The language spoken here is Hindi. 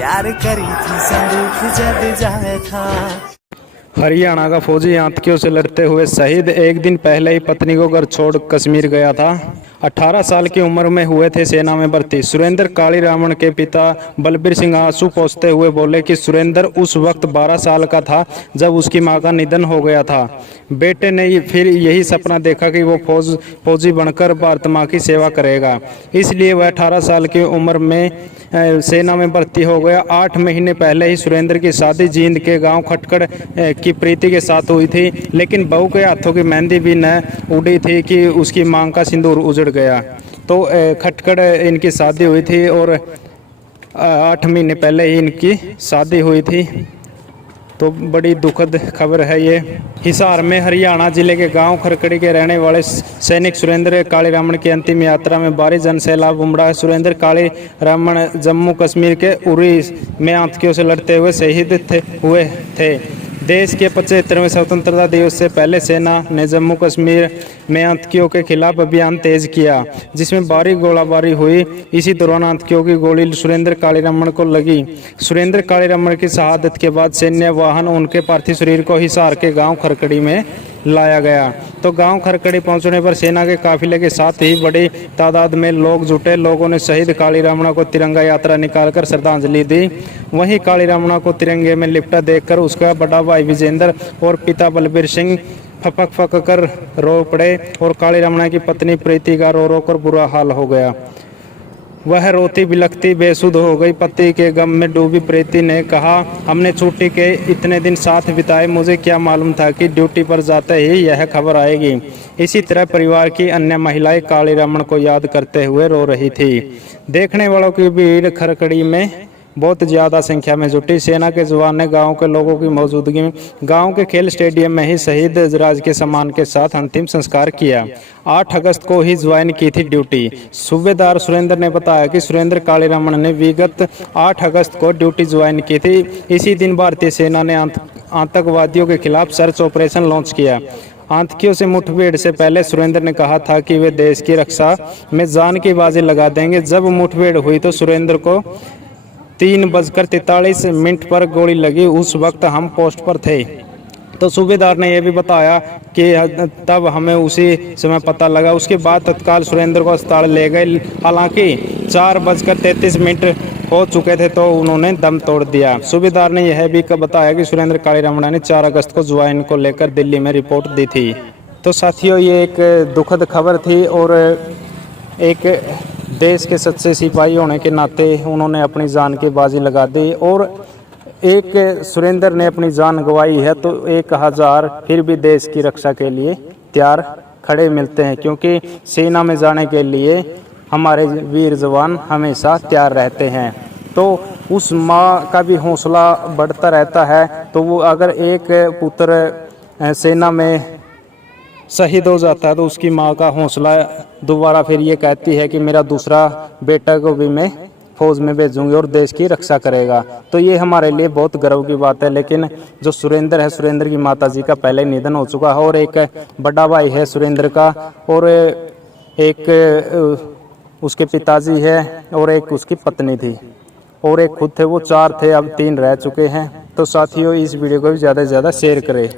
प्यार करी थी शाहरुख जब जाया था। हरियाणा का फौजी आतंकियों से लड़ते हुए शहीद एक दिन पहले ही पत्नी को घर छोड़ कश्मीर गया था। 18 साल की उम्र में हुए थे सेना में भर्ती। सुरेंद्र कालीरामन के पिता बलबीर सिंह आंसू पोंछते हुए बोले कि सुरेंद्र उस वक्त 12 साल का था जब उसकी मां का निधन हो गया था। बेटे ने फिर यही सपना देखा कि वो फौजी बनकर भारत माँ की सेवा करेगा, इसलिए वह 18 साल की उम्र में सेना में भर्ती हो गया। 8 महीने पहले ही सुरेंद्र की शादी जींद के गांव खटकड़ की प्रीति के साथ हुई थी, लेकिन बहू के हाथों की मेहंदी भी न उड़ी थी कि उसकी मांग का सिंदूर उजड़ गया। तो खटकड़ इनकी शादी हुई थी और 8 महीने पहले ही इनकी शादी हुई थी। तो बड़ी दुखद खबर है ये। हिसार में हरियाणा जिले के गांव खरकड़ी के रहने वाले सैनिक सुरेंद्र कालीरामन की अंतिम यात्रा में भारी जनसैलाब उमड़ा है। सुरेंद्र कालीरामन जम्मू कश्मीर के उरी में आतंकियों से लड़ते हुए शहीद हुए थे। देश के 75वें स्वतंत्रता दिवस से पहले सेना ने जम्मू कश्मीर में आतंकियों के खिलाफ अभियान तेज किया, जिसमें भारी गोलाबारी हुई। इसी दौरान आतंकियों की गोली सुरेंद्र कालीरामन को लगी। सुरेंद्र कालीरामन की शहादत के बाद सैन्य वाहन उनके पार्थिव शरीर को हिसार के गांव खरकड़ी में लाया गया। तो गांव खरकड़ी पहुंचने पर सेना के काफिले के साथ ही बड़ी तादाद में लोग जुटे। लोगों ने शहीद कालीरामन को तिरंगा यात्रा निकालकर श्रद्धांजलि दी। वहीं कालीरामन को तिरंगे में लिपटा देखकर उसका बड़ा भाई विजेंद्र और पिता बलबीर सिंह फपक कर रो पड़े और कालीरामन की पत्नी प्रीति का रो रो कर बुरा हाल हो गया। वह रोती बिलखती बेसुध हो गई। पति के गम में डूबी प्रीति ने कहा, हमने छुट्टी के इतने दिन साथ बिताए, मुझे क्या मालूम था कि ड्यूटी पर जाते ही यह खबर आएगी। इसी तरह परिवार की अन्य महिलाएं कालीरामन को याद करते हुए रो रही थी। देखने वालों की भीड़ खरकड़ी में बहुत ज़्यादा संख्या में जुटी। सेना के जवान ने गांव के लोगों की मौजूदगी में गांव के खेल स्टेडियम में ही शहीद राजकीय सम्मान के साथ अंतिम संस्कार किया। 8 अगस्त को ही ज्वाइन की थी ड्यूटी। सूबेदार सुरेंद्र ने बताया कि सुरेंद्र कालीरामन ने विगत 8 अगस्त को ड्यूटी ज्वाइन की थी। इसी दिन भारतीय सेना ने आतंकवादियों के खिलाफ सर्च ऑपरेशन लॉन्च किया। आतंकियों से मुठभेड़ से पहले सुरेंद्र ने कहा था कि वे देश की रक्षा में जान की बाजी लगा देंगे। जब मुठभेड़ हुई तो सुरेंद्र को 3:43 पर गोली लगी। उस वक्त हम पोस्ट पर थे। तो सूबेदार ने यह भी बताया कि तब हमें उसी समय पता लगा। उसके बाद तत्काल सुरेंद्र को अस्पताल ले गए। हालांकि 4:33 हो चुके थे तो उन्होंने दम तोड़ दिया। सूबेदार ने यह भी बताया कि सुरेंद्र कालीरामन ने 4 अगस्त को ज्वाइन को लेकर दिल्ली में रिपोर्ट दी थी। तो साथियों, ये एक दुखद खबर थी और एक देश के सच्चे सिपाही होने के नाते उन्होंने अपनी जान की बाजी लगा दी और एक सुरेंद्र ने अपनी जान गंवाई है तो 1000 फिर भी देश की रक्षा के लिए तैयार खड़े मिलते हैं, क्योंकि सेना में जाने के लिए हमारे वीर जवान हमेशा तैयार रहते हैं। तो उस माँ का भी हौसला बढ़ता रहता है। तो वो अगर एक पुत्र सेना में शहीद हो जाता है तो उसकी माँ का हौसला दोबारा फिर ये कहती है कि मेरा दूसरा बेटा को भी मैं फौज में भेजूंगी और देश की रक्षा करेगा। तो ये हमारे लिए बहुत गर्व की बात है। लेकिन जो सुरेंद्र है, सुरेंद्र की माताजी का पहले निधन हो चुका है और एक बड़ा भाई है सुरेंद्र का और एक उसके पिताजी है और एक उसकी पत्नी थी और एक खुद थे। वो 4 थे, अब 3 रह चुके हैं। तो साथियों, इस वीडियो को भी ज़्यादा से ज़्यादा शेयर करें।